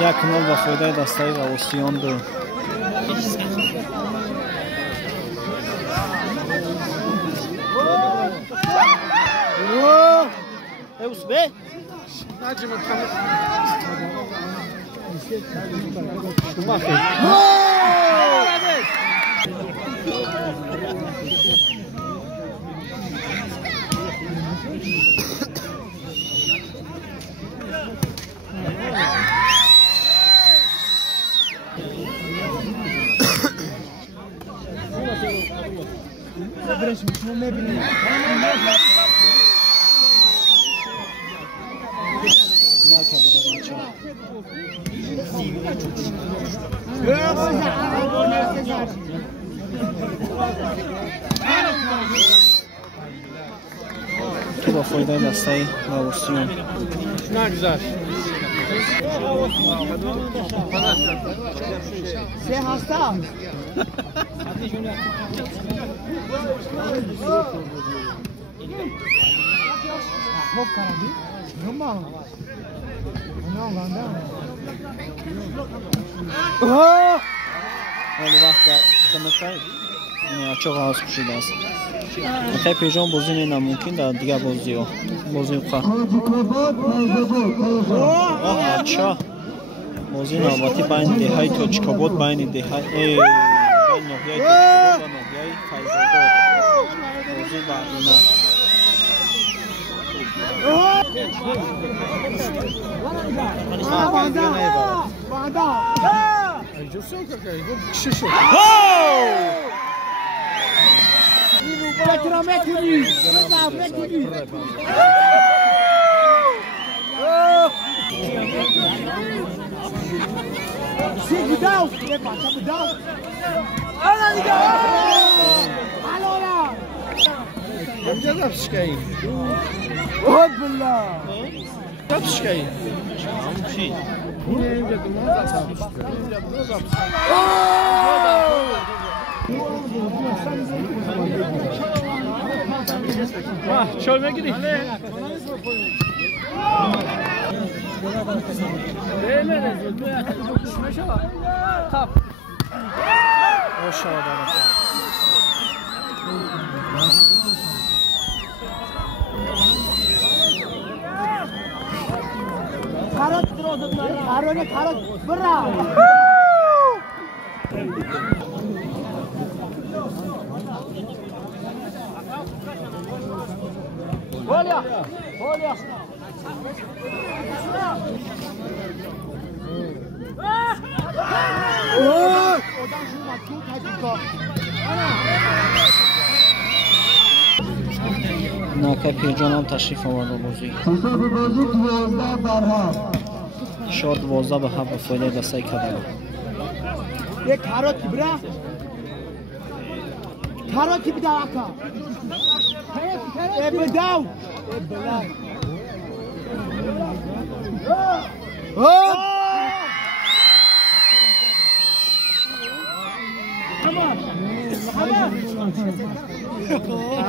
یک نول به فایده دسته غواصیان دو. به تو با فایده دسته غواصیان نگذشت سه هستا خوب کردی؟ نما ولی وقت دمتای چه غواص کشیده است میخوای پیجان بازی نه ممکن در دیگه بازی ها بازی خواه اچھا بازی نوبتی بین دههای تاجیک‌آباد بین دههای بین ناحیه تاجیک‌آباد و ناحیه فیض‌آباد بازی بعدینه Çölme gidik. ناکه پیرجان هم تشریف آورد به بازی شاد 12 به 7 به فایده دسته کدام یک کاروتی برا کاروتی بده آقا بداو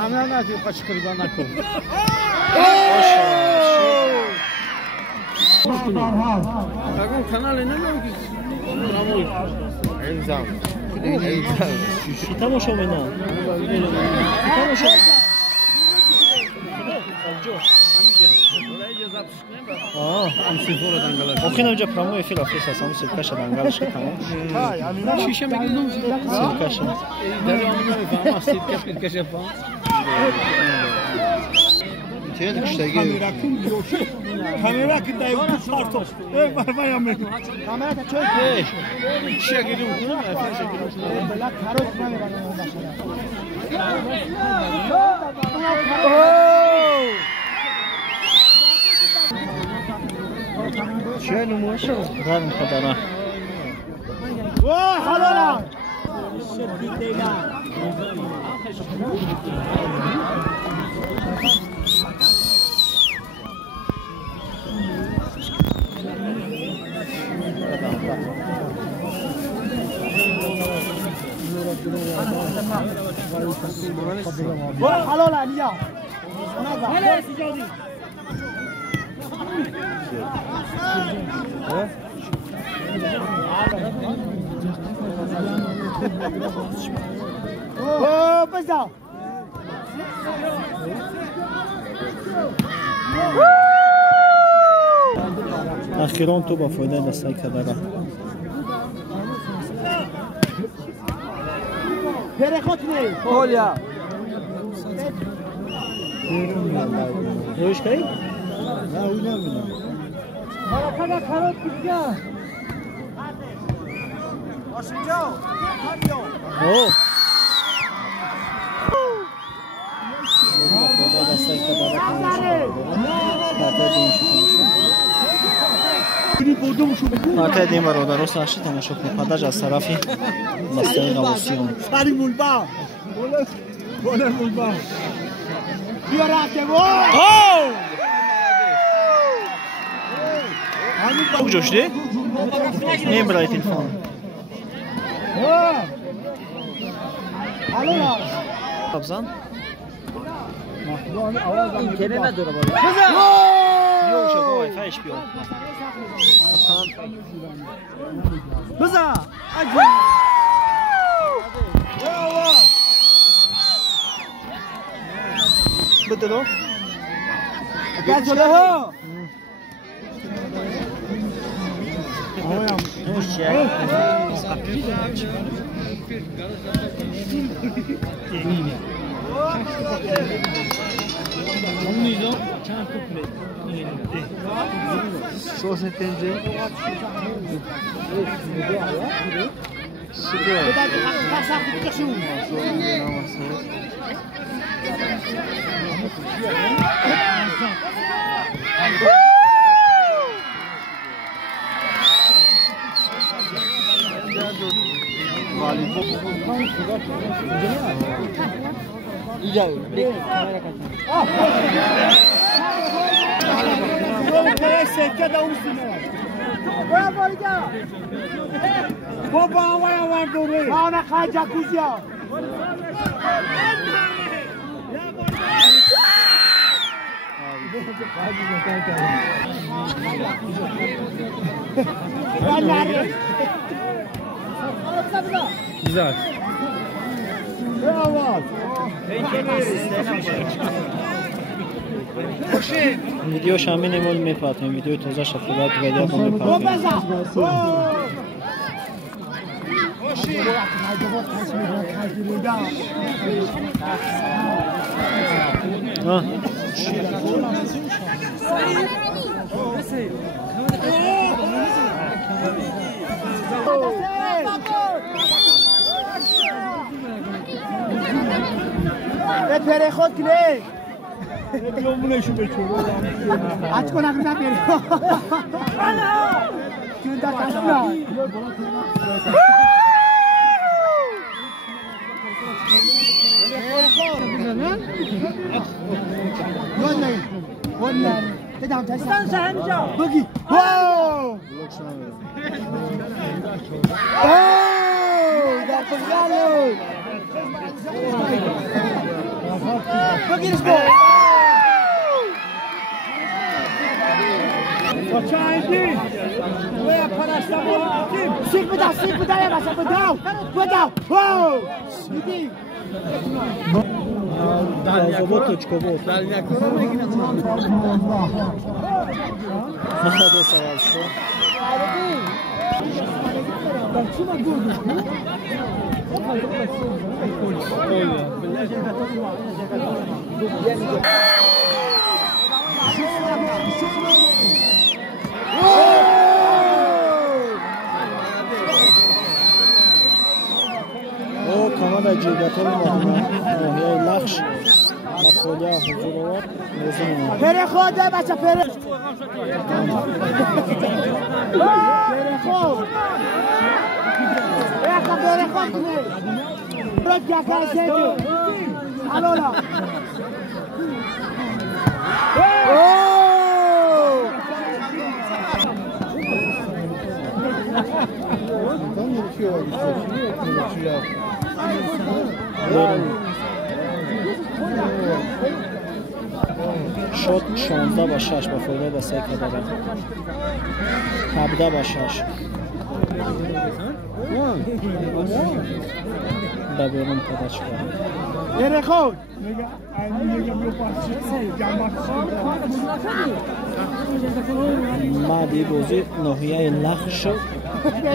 همه نه توی قاچ کردن نکن اگه کانال نمیگی براموی انزام تماشا بنا تماشا Okuyun önce promo efil afiyet olsun. Silkaşa dangalış ki tamam. Şişe mi girdin? Silkaşa. Devamlı yapalım. Silkaş silkaş yapalım. Teyze işte geliyor. Kamera kıdayı bu karton. Bayağı mı? Kamera da çok. Şişe girdin mi? Efendim girdin. Bela karot ne var شنو موشو غير خضرا واه حلالا حلال علیا بزا اخیران تو با فایده دستای کدره پره خود نه اولیا روش کهی؟ نه اوی نمیدونم خدا خراب کجا آشینجا اوه با دستای کدره ناته دیم برادر ساشی تماشا کنید پداج از طرفی دستای نواسیون سری مولبا گل مولبا بیا رفته خوب جوشتی؟ نیم برای تلفن ابزان این کنه نداره باید بیو شو با وای فایش بیو بزا بدلو بدلو Sos entende? بابا آوایا وردوره آنه خواهی جاکوزی ها güzel bravo ویدیوش همین مول میپاتیم ویدیو تازه شفیدات ویدیو هم میپاتیم پره خود کنه جمعونشو بچورو اچ کنه اگر نبیره چون در کشنا والله تدعم تستنسى همجا بقي واو ده بغالو بقي الاسبوع وشاهدين ويا فراشتمون سيك بدأ يا باشا بدأ واو يدي Заводочковод. Надо сразу, что? О, команда Джигатон Махмуд, Лахш, Махмудя, Хузурова, Музина. Переходи, бача, переходи. Переход. Ехай, переход. Брат, какая сеть. Алола. شد 16 با 6 با فایده دسته کدره 17 با 6 ببینم کده چکار یه خود میگه بیو پاسی مادی بازی ناحیه لخ شد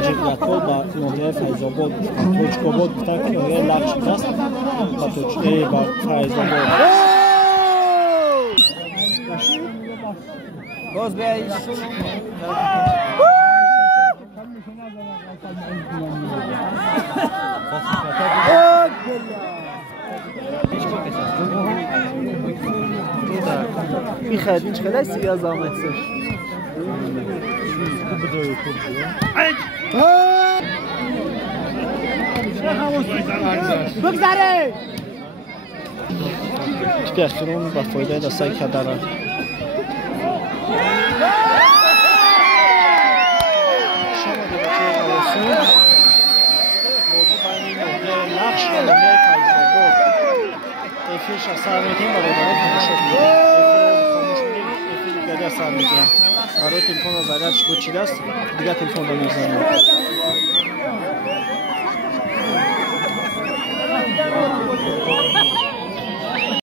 جگلکل با ناحیه فیض‌آباد توچک‌آباد گفتن که ناحیه لخ شده است با توچکه با فیض‌آباد باز بیایید میخواید این چقدر سیاه زامت سر بگذاره که اخیرون با فایده دسته کدره شما که بچه اواسون موضوع بین نوعه لخش و نوعه فیض‌آباد افیش اثر میکنیم برای داره خاموش میگیم افیل دیگه اثر میکنیم برای تلفن از اگر چی بود چیده است دیگه تلفن رو میزنیم